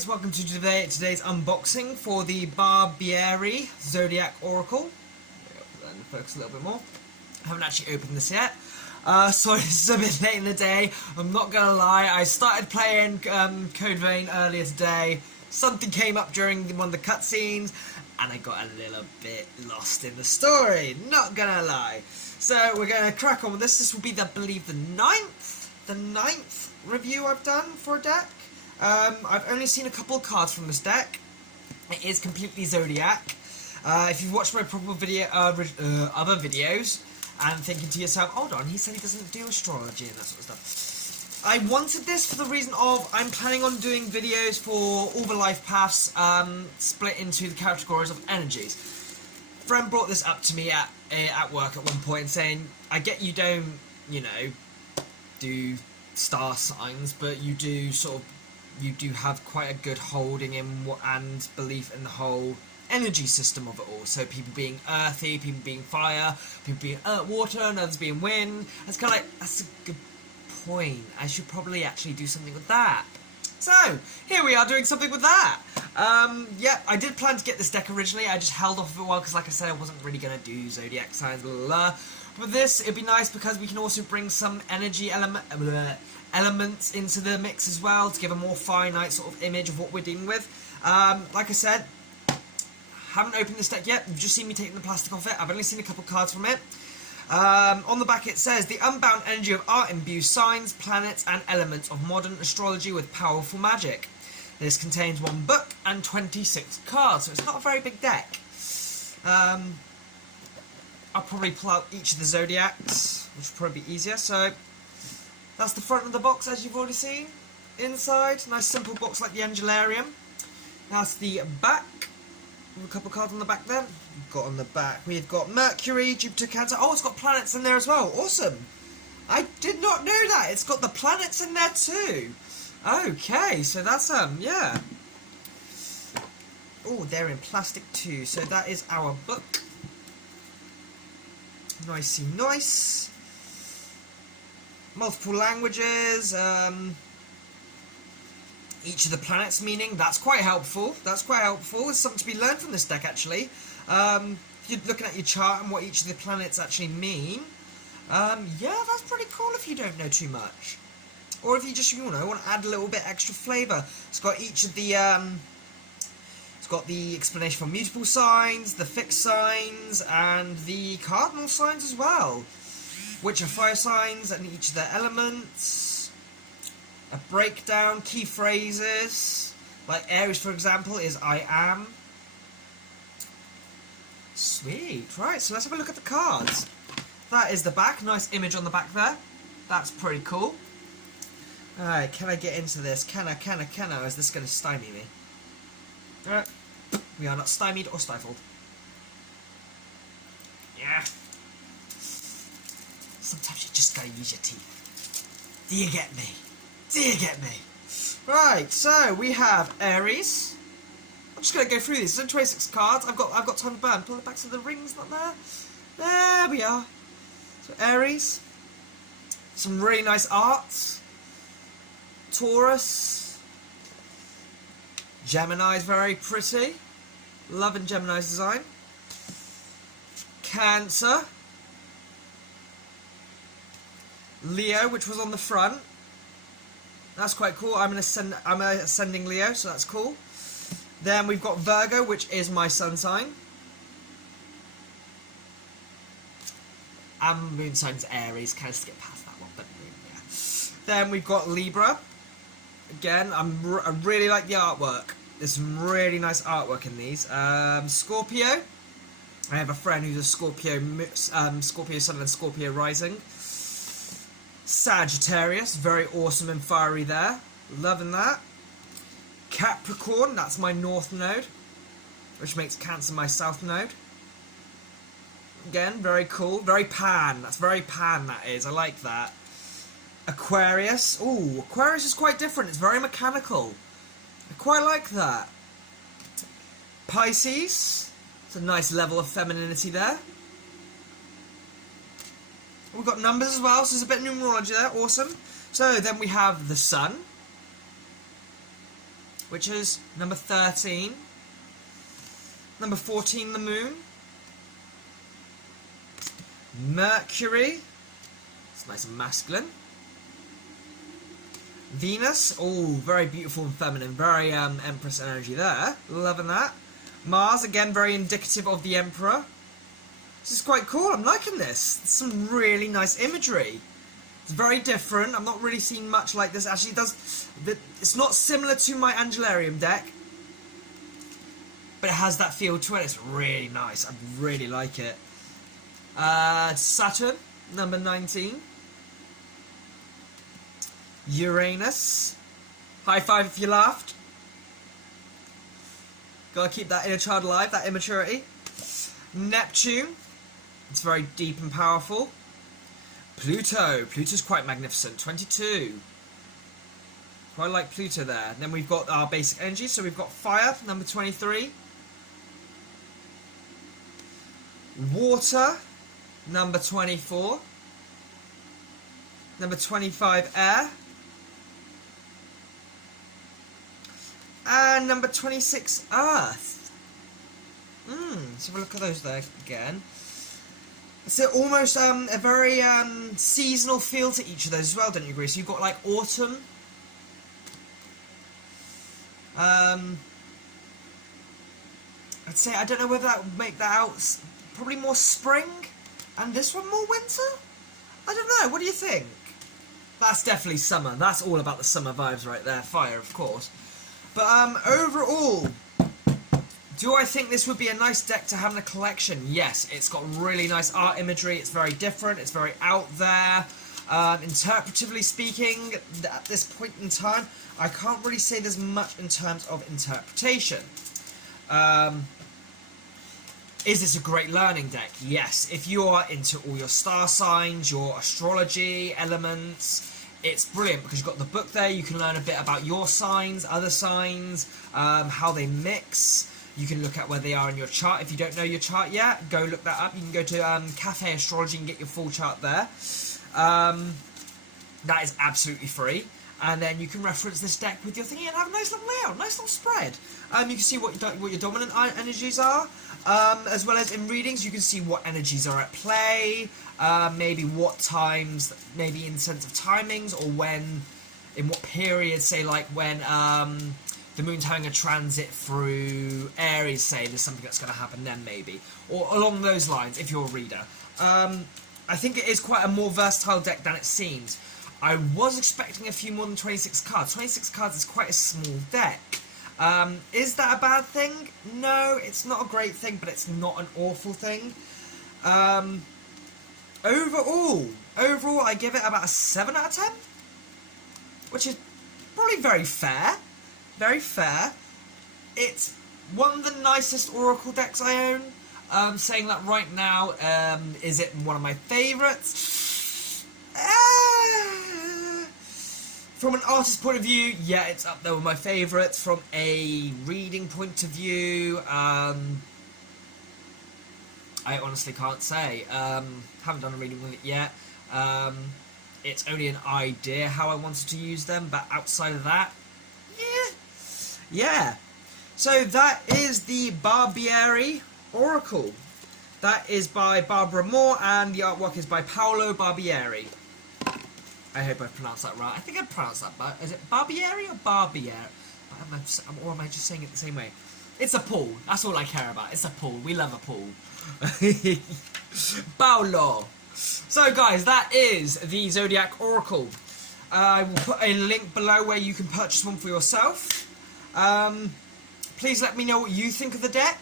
guys, welcome to today's unboxing for the Barbieri Zodiac Oracle. Focus a little bit more. I haven't actually opened this yet. Sorry, this is a bit late in the day. I'm not gonna lie, I started playing Code Vein earlier today. Something came up during one of the cutscenes, and I got a little bit lost in the story. Not gonna lie. So we're gonna crack on with this. This will be, I believe, the ninth review I've done for a deck. I've only seen a couple of cards from this deck. It is completely Zodiac. If you've watched my proper video, other videos, and thinking to yourself, hold on, he said he doesn't do astrology and that sort of stuff. I wanted this for the reason of, I'm planning on doing videos for all the life paths, split into the categories of energies. A friend brought this up to me at work at one point, saying, I get you don't, you know, do star signs, but you do have quite a good holding in and belief in the whole energy system of it all. So people being earthy, people being fire, people being water, and others being wind. It's kind of like, that's a good point. I should probably actually do something with that. So here we are doing something with that. Yeah, I did plan to get this deck originally. I just held off for a while because, like I said, I wasn't really gonna do zodiac signs, blah, blah, blah. But this, it'd be nice because we can also bring some energy elements into the mix as well to give a more finite sort of image of what we're dealing with. Like I said, haven't opened this deck yet. You've just seen me taking the plastic off it. I've only seen a couple cards from it. On the back it says, the unbound energy of art imbues signs, planets and elements of modern astrology with powerful magic. This contains one book and 26 cards, so it's not a very big deck. I'll probably pull out each of the zodiacs, which will probably be easier. So that's the front of the box, as you've already seen. Inside, nice simple box like the Angelarium. That's the back. A couple of cards on the back there. On the back, we've got Mercury, Jupiter, Cancer. Oh, it's got planets in there as well. Awesome. I did not know that. It's got the planets in there too. Okay, so that's, yeah. Oh, they're in plastic too. So that is our book. Nicey nice. Multiple languages. Each of the planets meaning. That's quite helpful. That's quite helpful. There's something to be learned from this deck, actually. If you're looking at your chart and what each of the planets actually mean, yeah, that's pretty cool if you don't know too much. Or if you just, you know, want to add a little bit extra flavour. It's got each of the, it's got the explanation for mutable signs, the fixed signs, and the cardinal signs as well, which are fire signs and each of their elements. A breakdown, key phrases, like Aries, for example, is I am. Sweet. Right, so let's have a look at the cards. That is the back. Nice image on the back there. That's pretty cool. Alright, can I get into this? Can I? Or is this going to stymie me? Alright. We are not stymied or stifled. Yeah. Sometimes you just gotta use your teeth. Do you get me? Do you get me? Right, so we have Aries. I'm just gonna go through these. There's only 26 cards. I've got time to burn. Pull it back so the ring's not there. There we are. So Aries. Some really nice art. Taurus. Gemini's very pretty. Loving Gemini's design. Cancer. Leo, which was on the front. That's quite cool. I'm ascending Leo, so that's cool. Then we've got Virgo, which is my sun sign. And moon sign's Aries. Kind of skip past that one, but yeah. Then we've got Libra. Again, I really like the artwork. There's some really nice artwork in these. Scorpio. I have a friend who's a Scorpio, Scorpio Sun and Scorpio Rising. Sagittarius, very awesome and fiery there. Loving that. Capricorn, that's my north node, which makes Cancer my south node. Again, very cool. Very pan. That's very pan, that is. I like that. Aquarius. Ooh, Aquarius is quite different. It's very mechanical. I quite like that. Pisces. It's a nice level of femininity there. We've got numbers as well, so there's a bit of numerology there. Awesome. So then we have the Sun. which is number 13. Number 14, the Moon. Mercury. It's nice and masculine. Venus. Oh, very beautiful and feminine. Very Empress energy there. Loving that. Mars, again, very indicative of the Emperor. This is quite cool. I'm liking this. It's some really nice imagery. It's very different. I'm not really seeing much like this. Actually, it's not similar to my Angelarium deck, but it has that feel to it. It's really nice. I really like it. Saturn, number 19. Uranus. High five if you laughed. Gotta keep that inner child alive, that immaturity. Neptune. It's very deep and powerful. Pluto. Pluto's quite magnificent. 22. Quite like Pluto there. Then we've got our basic energy. So we've got fire, number 23. Water, number 24. Number 25, air. And number 26, earth. Let's have a look at those there again. It's almost a very seasonal feel to each of those as well, don't you agree? So you've got like autumn. I'd say, I don't know whether that would make that out, probably more spring, and this one more winter? I don't know, what do you think? That's definitely summer. That's all about the summer vibes right there. Fire, of course. But overall, do I think this would be a nice deck to have in a collection? Yes, it's got really nice art imagery. It's very different. It's very out there. Interpretively speaking, at this point in time, I can't really say there's much in terms of interpretation. Is this a great learning deck? Yes. If you are into all your star signs, your astrology elements, it's brilliant because you've got the book there. You can learn a bit about your signs, other signs, how they mix. You can look at where they are in your chart. If you don't know your chart yet, go look that up. You can go to Cafe Astrology and get your full chart there. That is absolutely free. And then you can reference this deck with your thingy and have a nice little layout, nice little spread. You can see what your dominant energies are, as well as in readings you can see what energies are at play, maybe what times, maybe in sense of timings, or when, in what period, say like when the moon's having a transit through Aries, say there's something that's going to happen then maybe, or along those lines if you're a reader. I think it is quite a more versatile deck than it seems. I was expecting a few more than 26 cards. 26 cards is quite a small deck. Is that a bad thing? No, it's not a great thing, but it's not an awful thing. Overall, I give it about a 7 out of 10, which is probably very fair. Very fair. It's one of the nicest Oracle decks I own. Saying that right now, is it one of my favourites? From an artist point of view, yeah, it's up there with my favourites. From a reading point of view, I honestly can't say. Haven't done a reading with it yet. It's only an idea how I wanted to use them, but outside of that, yeah. So that is the Barbieri Oracle. That is by Barbara Moore, and the artwork is by Paolo Barbieri. I hope I've pronounced that right. I think I pronounced that, but is it Barbieri or Barbieri? Or am I just saying it the same way? It's a pool. That's all I care about. It's a pool. We love a pool. Paolo. So, guys, that is the Zodiac Oracle. I will put a link below where you can purchase one for yourself. Please let me know what you think of the deck.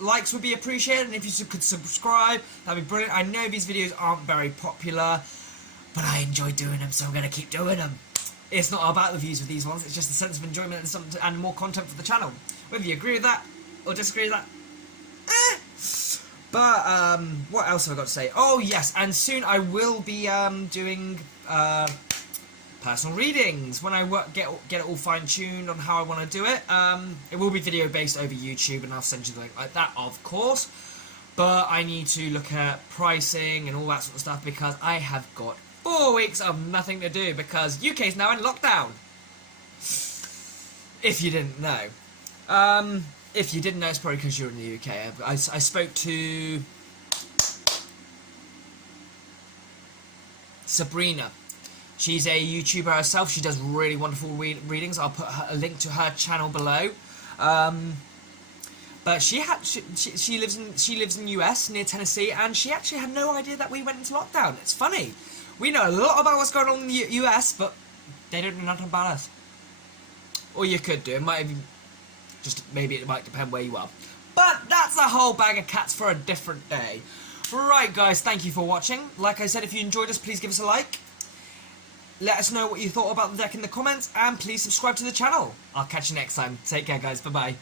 Likes would be appreciated, and if you could subscribe, that'd be brilliant. I know these videos aren't very popular, but I enjoy doing them, so I'm going to keep doing them. It's not about the views with these ones, it's just a sense of enjoyment and more content for the channel. Whether you agree with that or disagree with that, But, what else have I got to say? Oh, yes, and soon I will be doing personal readings when I get it all fine-tuned on how I want to do it. It will be video-based over YouTube, and I'll send you the link like that, of course. But I need to look at pricing and all that sort of stuff because I have got 4 weeks of nothing to do because UK's now in lockdown. if you didn't know. If you didn't know, it's probably because you're in the UK. I spoke to Sabrina. She's a YouTuber herself. She does really wonderful readings. I'll put a link to her channel below. But she lives in US near Tennessee, and she actually had no idea that we went into lockdown. It's funny. We know a lot about what's going on in the US, but they don't know nothing about us. Or you could do. It might even maybe it might depend where you are. But that's a whole bag of cats for a different day. Right, guys, thank you for watching. Like I said, if you enjoyed us, please give us a like. Let us know what you thought about the deck in the comments, and please subscribe to the channel. I'll catch you next time. Take care, guys. Bye-bye.